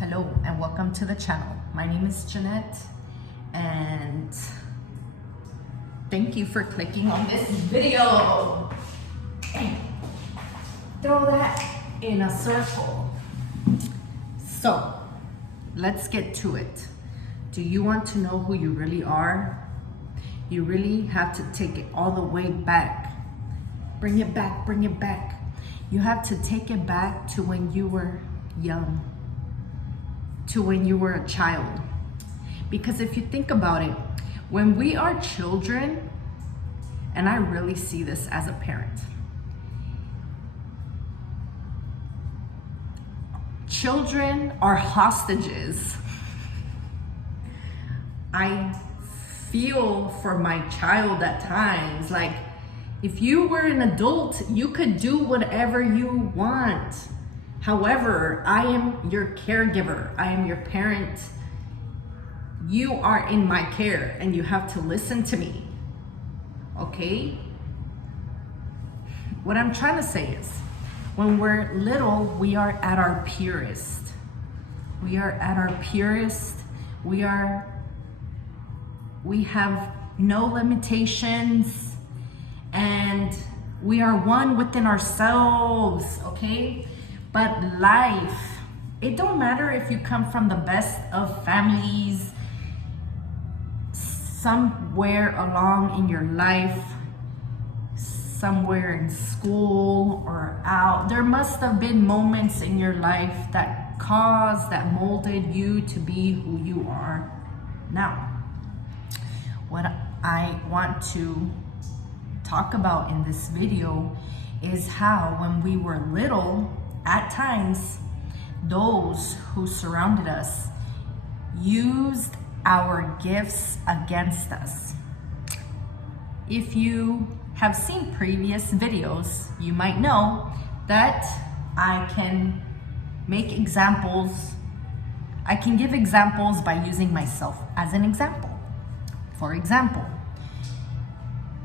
Hello and welcome to the channel. My name is Jeanette and thank you for clicking on this video. Throw that in a circle. So let's get to it. Do you want to know who you really are? You really have to take it all the way back. Bring it back, bring it back. You have to take it back to when you were young, to when you were a child. Because if you think about it, when we are children, and I really see this as a parent, children are hostages. I feel for my child at times, like if you were an adult, you could do whatever you want. However, I am your caregiver. I am your parent. You are in my care and you have to listen to me. Okay? What I'm trying to say is, when we're little, we are at our purest. We are at our purest. We have no limitations and we are one within ourselves, okay? But life, it don't matter if you come from the best of families, somewhere along in your life, somewhere in school or out, there must have been moments in your life that molded you to be who you are now. What I want to talk about in this video is how when we were little, at times, those who surrounded us used our gifts against us. If you have seen previous videos, you might know that I can make examples. I can give examples by using myself as an example. For example,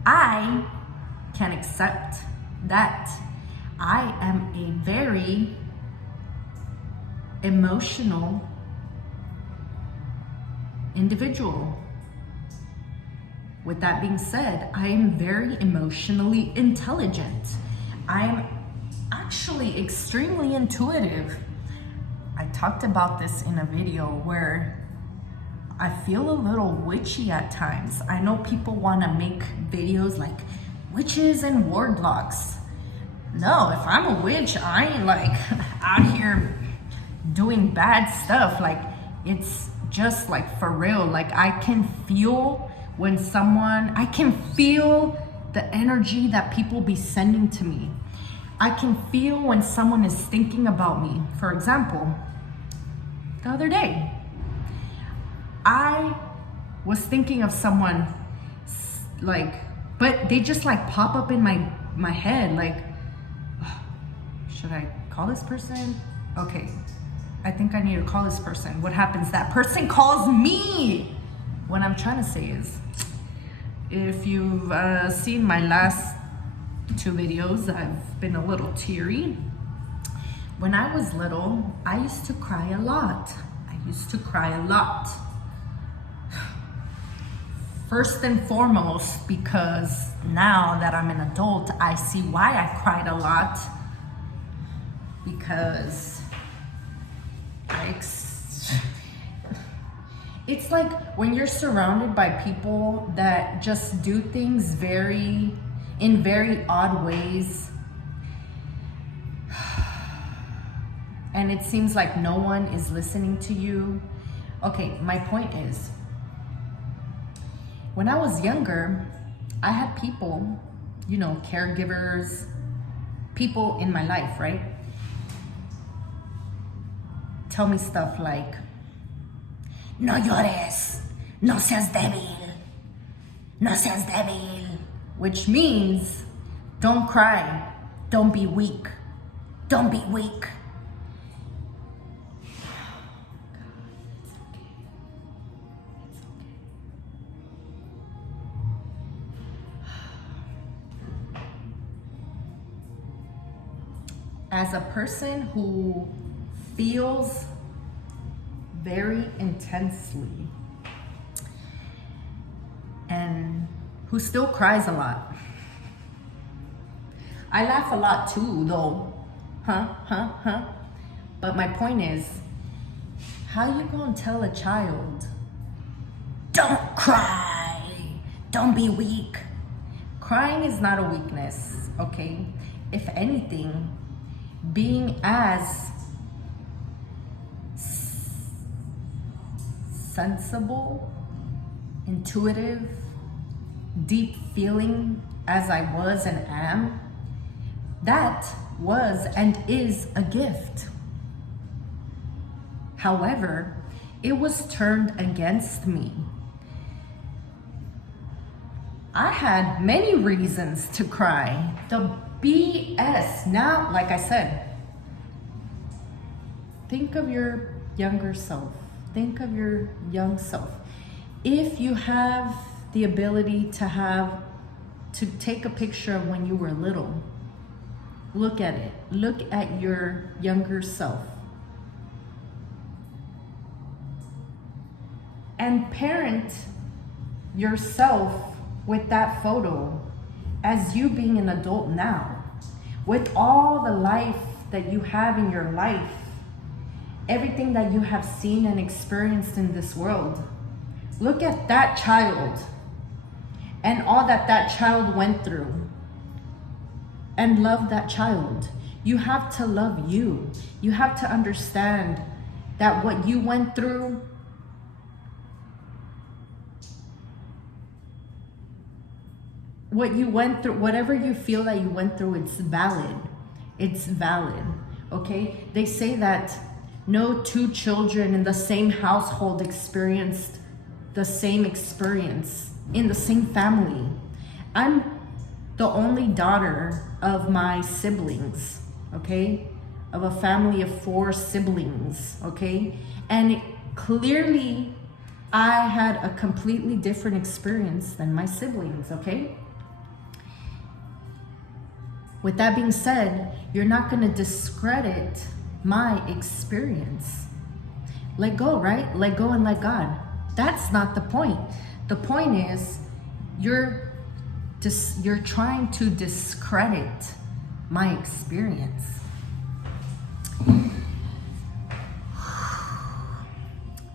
I can accept that I am a very emotional individual. With that being said, I am very emotionally intelligent. I am actually extremely intuitive. I talked about this in a video where I feel a little witchy at times. I know people want to make videos like witches and warlocks. No, if I'm a witch, I ain't like out here doing bad stuff. Like, it's just like for real. Like, I can feel when I can feel the energy that people be sending to me. I can feel when someone is thinking about me. For example, the other day, I was thinking of someone but they just like pop up in my head. Like, should I call this person? Okay, I think I need to call this person. What happens? That person calls me. What I'm trying to say is, if you've seen my last two videos, I've been a little teary. When I was little, I used to cry a lot. First and foremost, because now that I'm an adult, I see why I cried a lot. Because it's like when you're surrounded by people that just do things in very odd ways, and it seems like no one is listening to you. Okay, my point is, when I was younger, I had people, caregivers, people in my life, right? Tell me stuff like, no llores, no seas débil, which means don't cry, don't be weak. As a person who feels very intensely, and who still cries a lot. I laugh a lot too, though. But my point is, how you gonna tell a child, don't cry, don't be weak? Crying is not a weakness, okay? If anything, being as sensible, intuitive, deep feeling as I was and am, that was and is a gift. However, it was turned against me. I had many reasons to cry. The BS. Now, like I said, think of your younger self. Think of your young self. If you have the ability to take a picture of when you were little, look at it. Look at your younger self. And parent yourself with that photo as you being an adult now. With all the life that you have in your life, everything that you have seen and experienced in this world. Look at that child and all that that child went through, and love that child. You have to love you. You have to understand that what you went through, whatever you feel that you went through, it's valid. It's valid, okay? They say that no two children in the same household experienced the same experience in the same family. I'm the only daughter of my siblings, okay? Of a family of 4 siblings, okay? And clearly, I had a completely different experience than my siblings, okay? With that being said, you're not gonna discredit my experience. Let go, right? Let go and let God. That's not the point. The point is, you're trying to discredit my experience.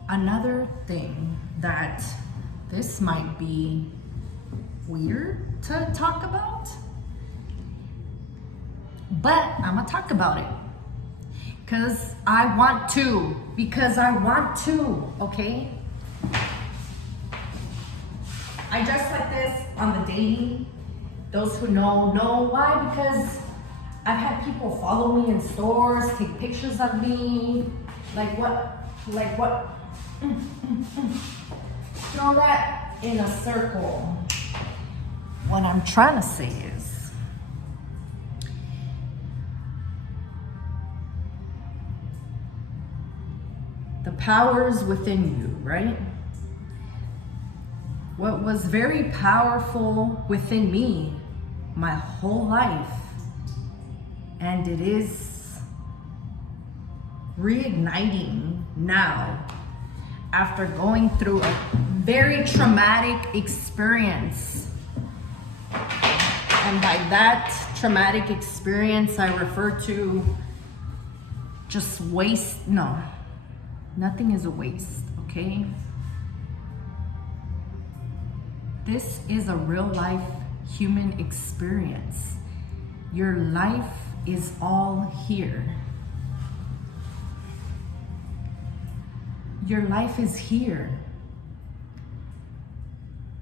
Another thing that this might be weird to talk about, but I'm gonna talk about it because I want to, okay? I dress like this on the dating. Those who know why, because I've had people follow me in stores, take pictures of me, like what, throw that in a circle. What I'm trying to say is, the power's within you, right? What was very powerful within me my whole life, and it is reigniting now after going through a very traumatic experience. And by that traumatic experience, I refer to just waste. No, nothing is a waste, okay? This is a real life human experience. Your life is all here. Your life is here.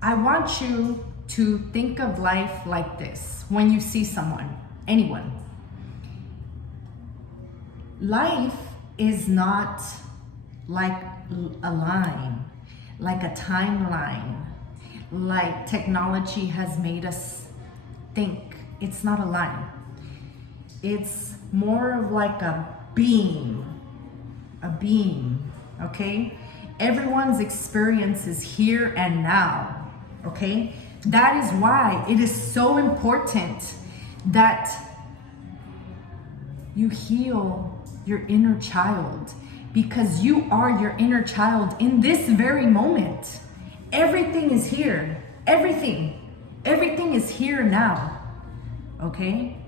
I want you to think of life like this when you see someone, anyone. Life is not like a line, like a timeline, like technology has made us think. It's not a line. It's more of like a beam, okay? Everyone's experience is here and now, okay? That is why it is so important that you heal your inner child, because you are your inner child in this very moment. Everything is here. Everything is here now. Okay?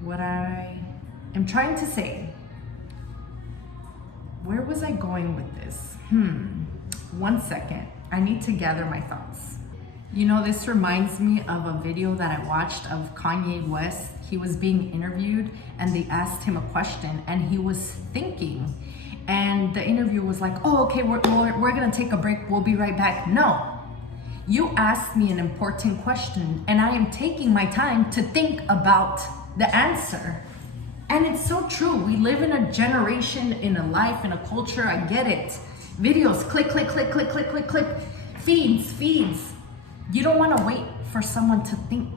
What I am trying to say, where was I going with this? 1 second. I need to gather my thoughts. You know, this reminds me of a video that I watched of Kanye West. He was being interviewed and they asked him a question and he was thinking. And the interviewer was like, oh, okay, we're gonna take a break. We'll be right back. No, you asked me an important question and I am taking my time to think about the answer. And it's so true. We live in a generation, in a life, in a culture. I get it. Videos, click, click, click, click, click, click, click. Feeds. You don't want to wait for someone to think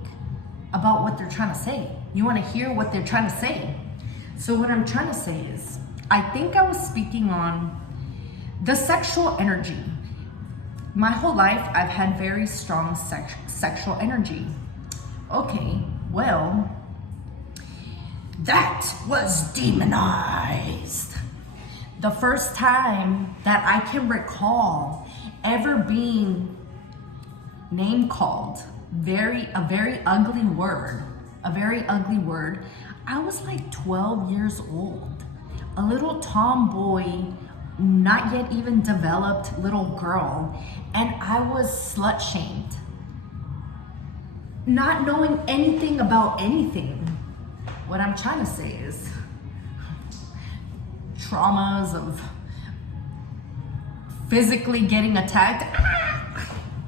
about what they're trying to say. You want to hear what they're trying to say. So what I'm trying to say is, I think I was speaking on the sexual energy. My whole life, I've had very strong sexual energy. Okay, well, that was demonized. The first time that I can recall ever being name called, a very ugly word, I was like 12 years old. A little tomboy, not yet even developed little girl, and I was slut shamed. Not knowing anything about anything. What I'm trying to say is traumas of physically getting attacked,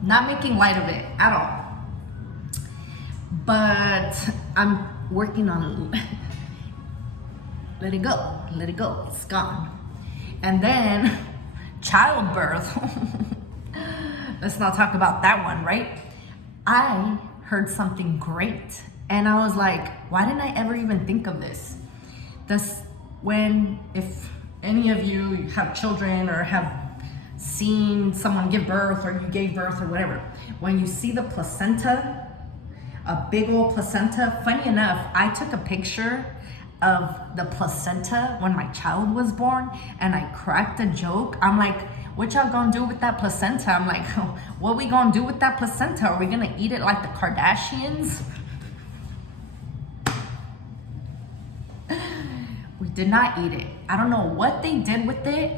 not making light of it at all. But I'm working on it. Let it go, it's gone. And then childbirth. Let's not talk about that one, right? I heard something great and I was like, why didn't I ever even think of this? If any of you have children or have seen someone give birth or you gave birth or whatever, when you see the placenta, a big old placenta, funny enough, I took a picture of the placenta when my child was born and I cracked a joke. I'm like, what y'all gonna do with that placenta? I'm like, what we gonna do with that placenta? Are we gonna eat it like the Kardashians? We did not eat it. I don't know what they did with it,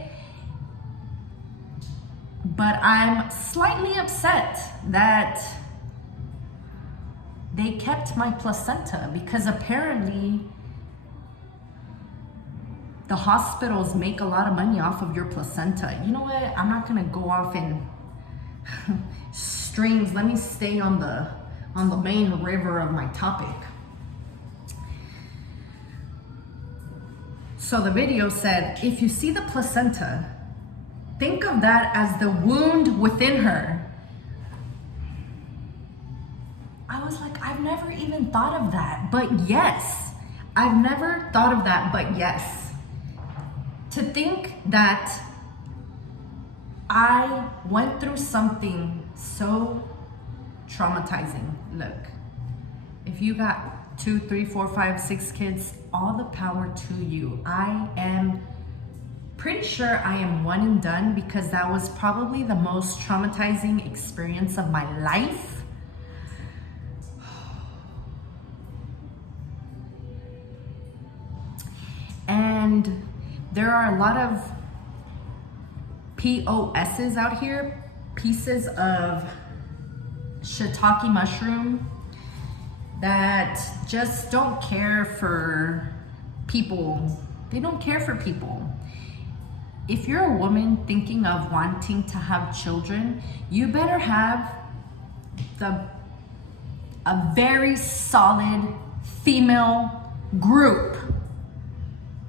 but I'm slightly upset that they kept my placenta because apparently the hospitals make a lot of money off of your placenta. You know what? I'm not gonna go off in streams. Let me stay on the main river of my topic. So the video said, if you see the placenta, think of that as the wound within her. I was like, I've never even thought of that, but yes. I've never thought of that, but yes. To think that I went through something so traumatizing. Look, if you got 2, 3, 4, 5, 6 kids, all the power to you. I am pretty sure I am one and done because that was probably the most traumatizing experience of my life. And there are a lot of POSs out here, pieces of shiitake mushroom that just don't care for people. They don't care for people. If you're a woman thinking of wanting to have children, you better have a very solid female group,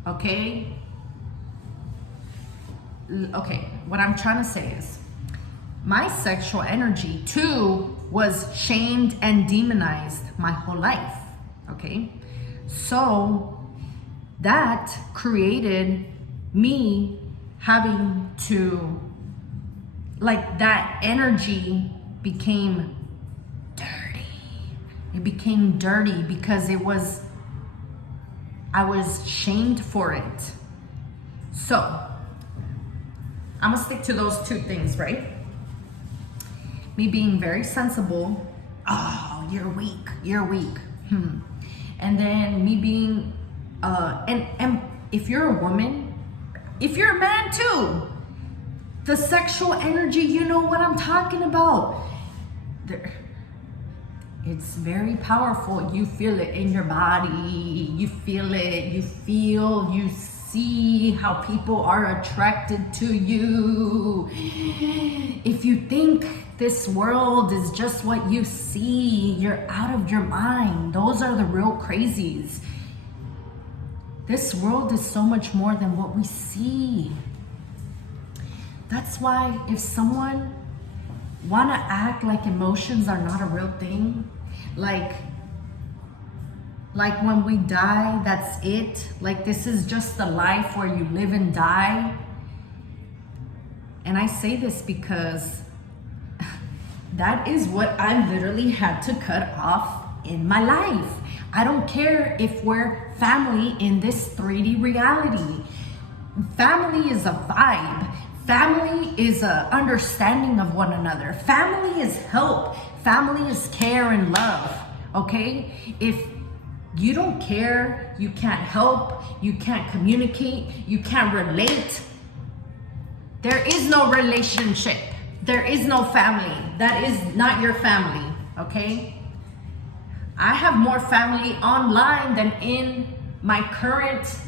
okay? Okay, what I'm trying to say is, my sexual energy too was shamed and demonized my whole life, okay? So that created me having to, like, that energy became dirty. It became dirty because it was, I was shamed for it. So I'm gonna stick to those two things, right? Me being very sensible. Oh, you're weak. You're weak. And then me being, and if you're a woman, if you're a man too, the sexual energy, you know what I'm talking about. It's very powerful. You feel it in your body. You feel it. You see how people are attracted to you. If you think this world is just what you see, you're out of your mind. Those are the real crazies. This world is so much more than what we see. That's why if someone wanna act like emotions are not a real thing, like when we die, that's it. Like this is just the life where you live and die. And I say this because that is what I literally had to cut off in my life. I don't care if we're family in this 3D reality. Family is a vibe. Family is a understanding of one another. Family is help. Family is care and love, okay? If you don't care, you can't help, you can't communicate, you can't relate, there is no relationship. There is no family. That is not your family, okay? I have more family online than in my current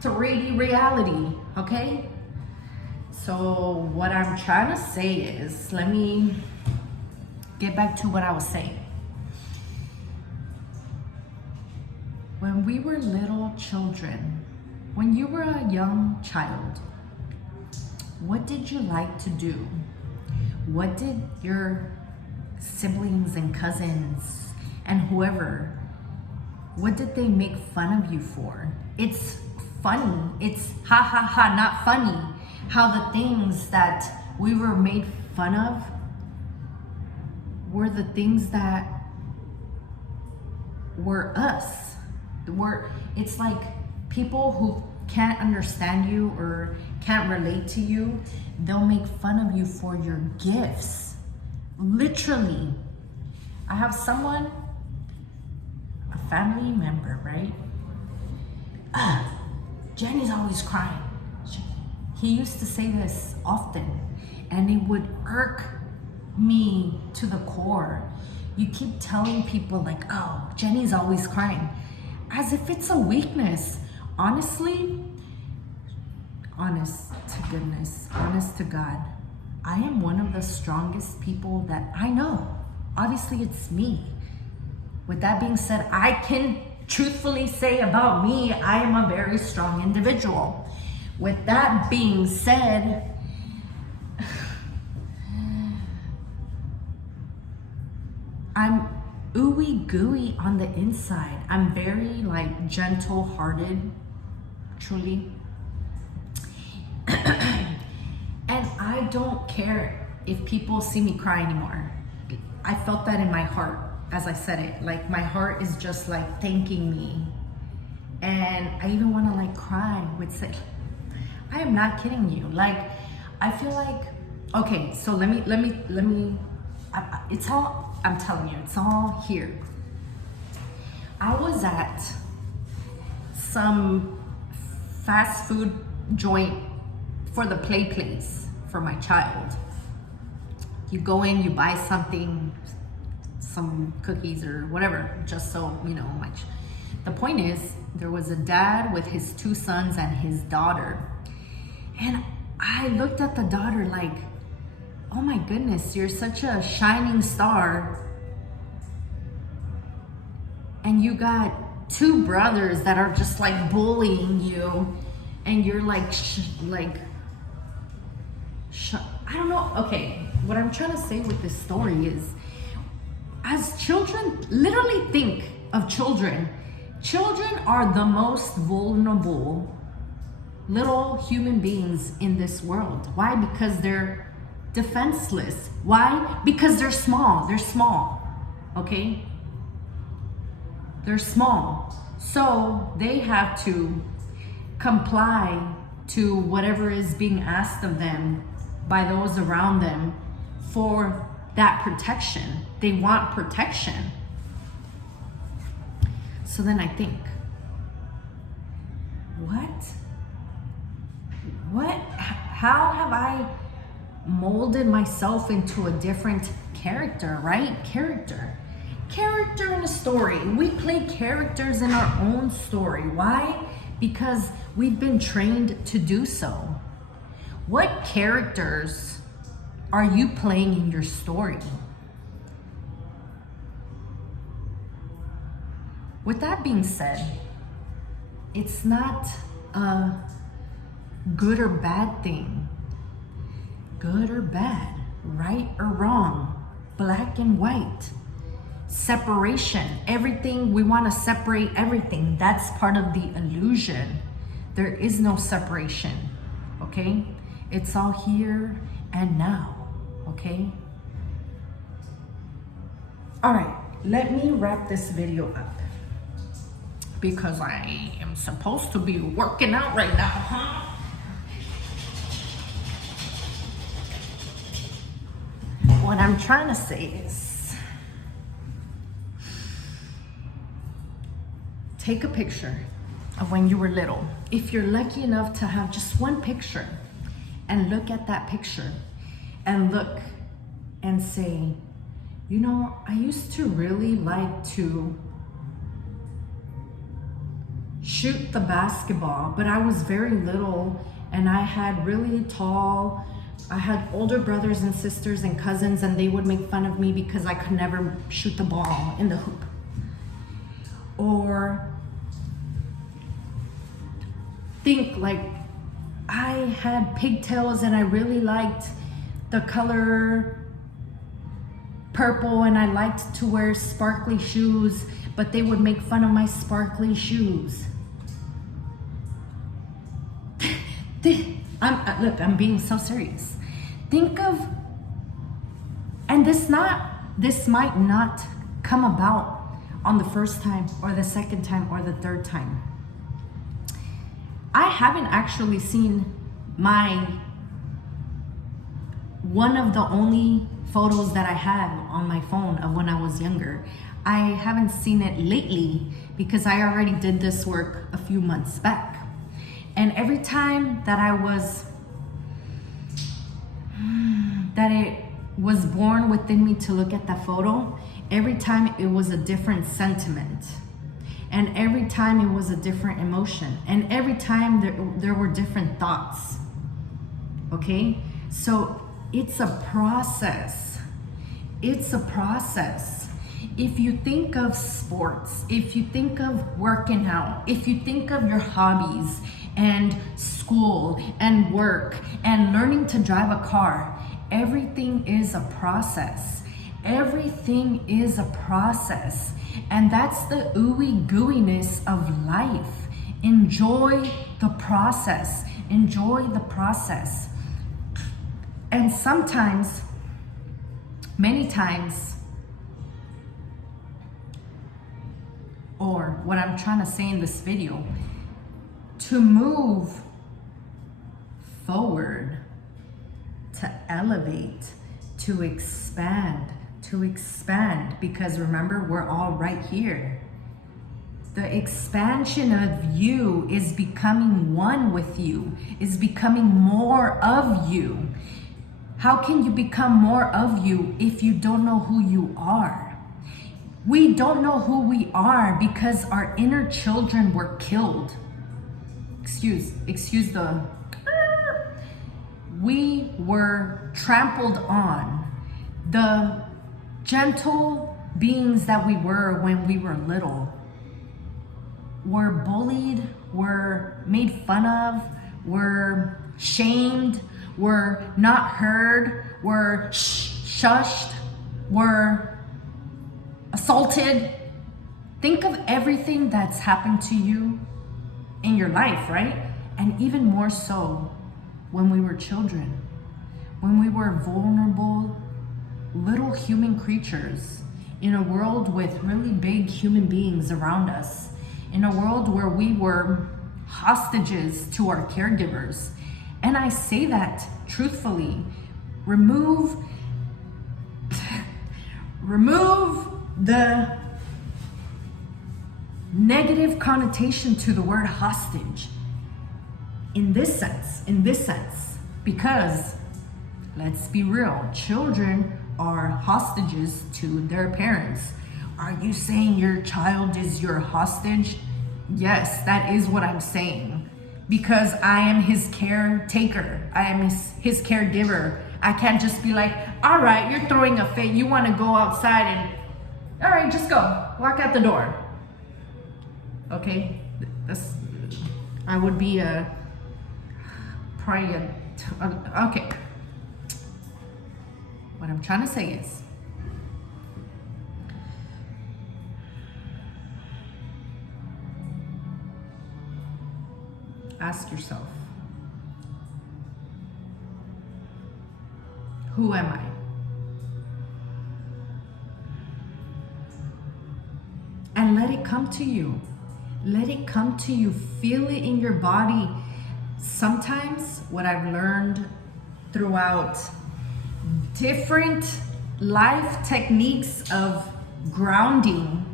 3D reality, okay? So what I'm trying to say is, let me get back to what I was saying. When we were little children, when you were a young child, what did you like to do? What did your siblings and cousins and whoever, what did they make fun of you for? It's funny. It's ha ha ha, not funny. How the things that we were made fun of were the things that were us. It's like people who can't understand you or can't relate to you, they'll make fun of you for your gifts. Literally. I have someone, a family member, right? Jenny's always crying. He used to say this often, and it would irk me to the core. You keep telling people like, oh, Jenny's always crying, as if it's a weakness. Honestly, honest to goodness, honest to God, I am one of the strongest people that I know. Obviously, it's me. With that being said, I can truthfully say about me, I am a very strong individual. With that being said, I'm ooey gooey on the inside. I'm very like gentle hearted, truly. And I don't care if people see me cry anymore. I felt that in my heart as I said it. Like my heart is just like thanking me. And I even want to like cry with it. I am not kidding you. Like, I feel like, okay, so let me, it's all, I'm telling you, it's all here. I was at some fast food joint for the play place for my child. You go in, you buy something, some cookies or whatever, just so you know much. The point is, there was a dad with his 2 sons and his daughter. And I looked at the daughter like, oh my goodness, you're such a shining star. And you got 2 brothers that are just like bullying you. And you're like, I don't know. Okay, what I'm trying to say with this story is, as children, literally think of children. Children are the most vulnerable little human beings in this world. Why? Because they're defenseless. Why? Because they're small. They're small. Okay? They're small. So they have to comply to whatever is being asked of them by those around them for that protection. They want protection. So then I think, how have I molded myself into a different character, right? Character in a story. We play characters in our own story. Why? Because we've been trained to do so. What characters are you playing in your story? With that being said, it's not a good or bad thing. Good or bad, right or wrong, black and white. Separation, everything, we want to separate everything. That's part of the illusion. There is no separation, okay? It's all here and now, okay? All right, let me wrap this video up because I am supposed to be working out right now, huh? What I'm trying to say is, take a picture of when you were little. If you're lucky enough to have just one picture, and look at that picture and look and say, you know, I used to really like to shoot the basketball, but I was very little and I had really tall, I had older brothers and sisters and cousins, and they would make fun of me because I could never shoot the ball in the hoop. Or think like I had pigtails and I really liked the color purple and I liked to wear sparkly shoes, but they would make fun of my sparkly shoes. Look, I'm being so serious. Think of, and this might not come about on the first time or the second time or the third time. I haven't actually seen one of the only photos that I had on my phone of when I was younger. I haven't seen it lately because I already did this work a few months back. And every time that it was born within me to look at that photo, every time it was a different sentiment. And every time it was a different emotion. And every time there were different thoughts. Okay? So it's a process. It's a process. If you think of sports, if you think of working out, if you think of your hobbies and school and work and learning to drive a car, everything is a process. Everything is a process. And that's the ooey gooiness of life. Enjoy the process. Enjoy the process. And sometimes, many times, or what I'm trying to say in this video, to move forward, to elevate, to expand, because remember, we're all right here. The expansion of you is becoming one with you, is becoming more of you. How can you become more of you if you don't know who you are? We don't know who we are because our inner children were killed. Excuse the... We were trampled on. The gentle beings that we were when we were little were bullied, were made fun of, were shamed, were not heard, were shushed, were assaulted. Think of everything that's happened to you in your life, right? And even more so when we were children, when we were vulnerable little human creatures in a world with really big human beings around us, in a world where we were hostages to our caregivers. And I say that truthfully. Remove the negative connotation to the word hostage in this sense, because let's be real, children are hostages to their parents. Are you saying your child is your hostage? Yes, that is what I'm saying, because I am his caretaker. I am his caregiver. I can't just be like, all right, you're throwing a fit. You want to go outside and, all right, just go. Walk out the door. Okay? I would be okay. What I'm trying to say is, ask yourself, who am I? And let it come to you. Let it come to you. Feel it in your body. Sometimes what I've learned throughout different life techniques of grounding,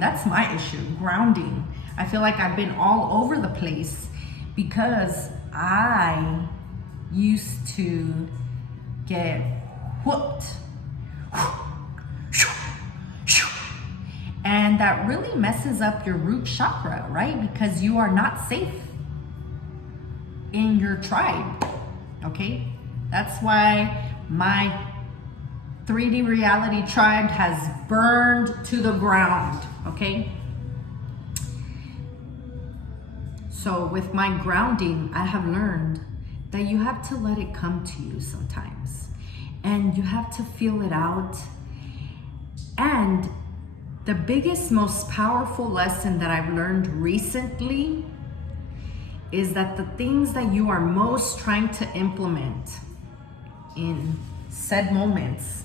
that's my issue, grounding. I feel like I've been all over the place because I used to get whooped. And that really messes up your root chakra, right? Because you are not safe in your tribe, okay? That's why my 3D reality tribe has burned to the ground, okay? So with my grounding, I have learned that you have to let it come to you sometimes. And you have to feel it out. And the biggest, most powerful lesson that I've learned recently is that the things that you are most trying to implement in said moments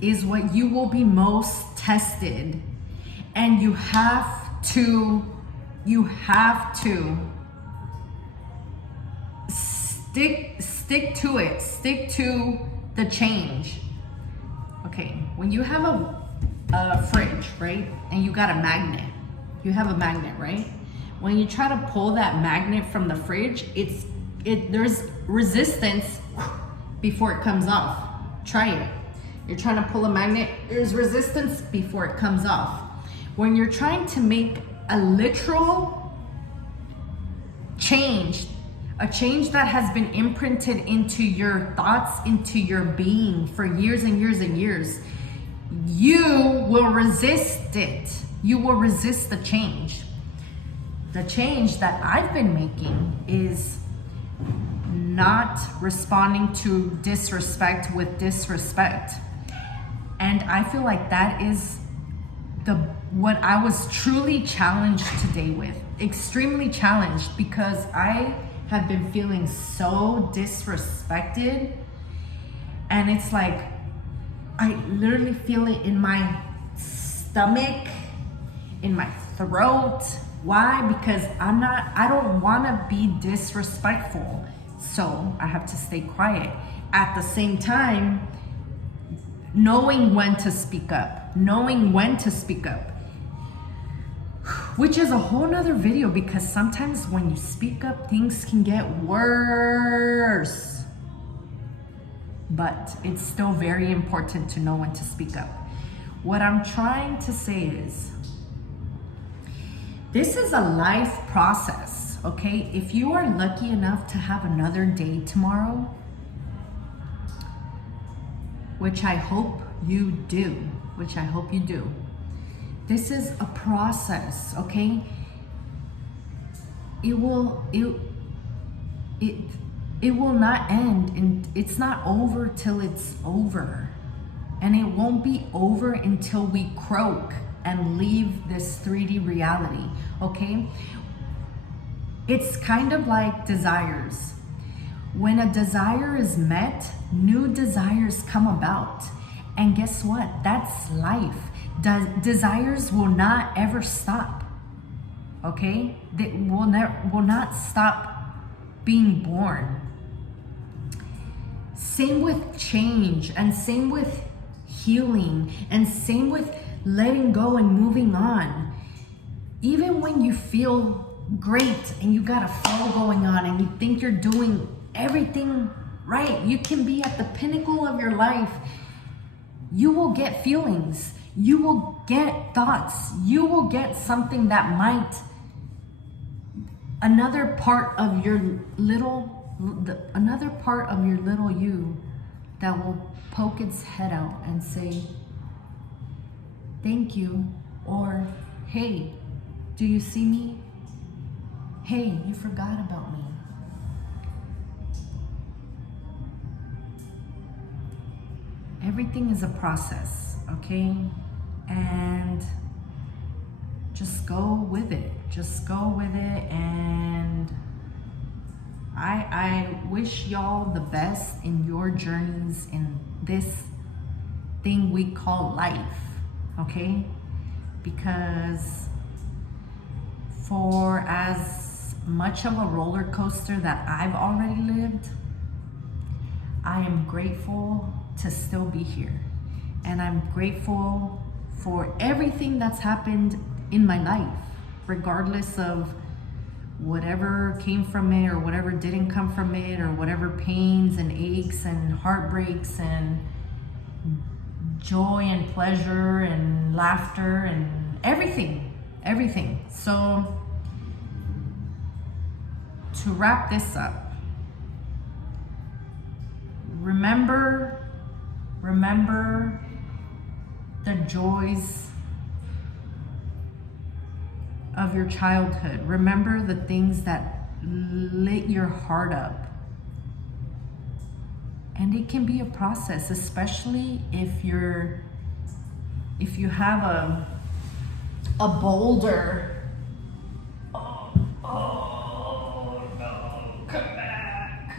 is what you will be most tested. And you have to stick to it, stick to the change. Okay, when you have a fridge, right? And you got a magnet. You have a magnet, right? When you try to pull that magnet from the fridge, there's resistance before it comes off. Try it. You're trying to pull a magnet, there's resistance before it comes off. When you're trying to make a literal change, a change that has been imprinted into your thoughts, into your being for years and years and years, you will resist it. You will resist the change. The change that I've been making is not responding to disrespect with disrespect. And I feel like that is what I was truly challenged today with. Extremely challenged, because I have been feeling so disrespected. And it's like, I literally feel it in my stomach, in my throat. Why? Because I don't want to be disrespectful. So I have to stay quiet. At the same time, knowing when to speak up, which is a whole nother video, because sometimes when you speak up, things can get worse. But it's still very important to know when to speak up. What I'm trying to say is, this is a life process, okay? If you are lucky enough to have another day tomorrow, which I hope you do, this is a process, okay? It will not end, and it's not over till it's over. And it won't be over until we croak and leave this 3D reality, okay? It's kind of like desires. When a desire is met, new desires come about. And guess what? That's life. Desires will not ever stop. Okay? They will not stop being born. Same with change, and same with healing, and same with letting go and moving on. Even when you feel great and you got a flow going on and you think you're doing everything right, you can be at the pinnacle of your life. You will get feelings, you will get thoughts, you will get something that might, another part of your little you that will poke its head out and say, thank you, or hey, do you see me? Hey, you forgot about me. Everything is a process, okay? And just go with it. Just go with it. And I wish y'all the best in your journeys in this thing we call life, okay? Because for as much of a roller coaster that I've already lived, I am grateful to still be here. And I'm grateful for everything that's happened in my life, regardless of whatever came from it or whatever didn't come from it, or whatever pains and aches and heartbreaks and joy and pleasure and laughter and everything. So to wrap this up, remember the joys of your childhood. Remember the things that lit your heart up. And it can be a process, especially if you have a boulder. Oh no, come back.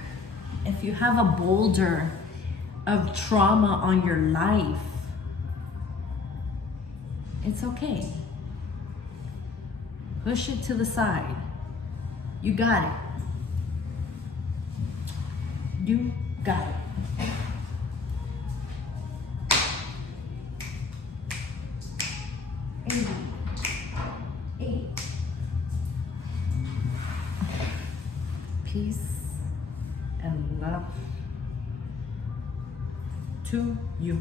If you have a boulder of trauma on your life, it's okay. Push it to the side. You got it. You got it. Eight. Peace and love to you.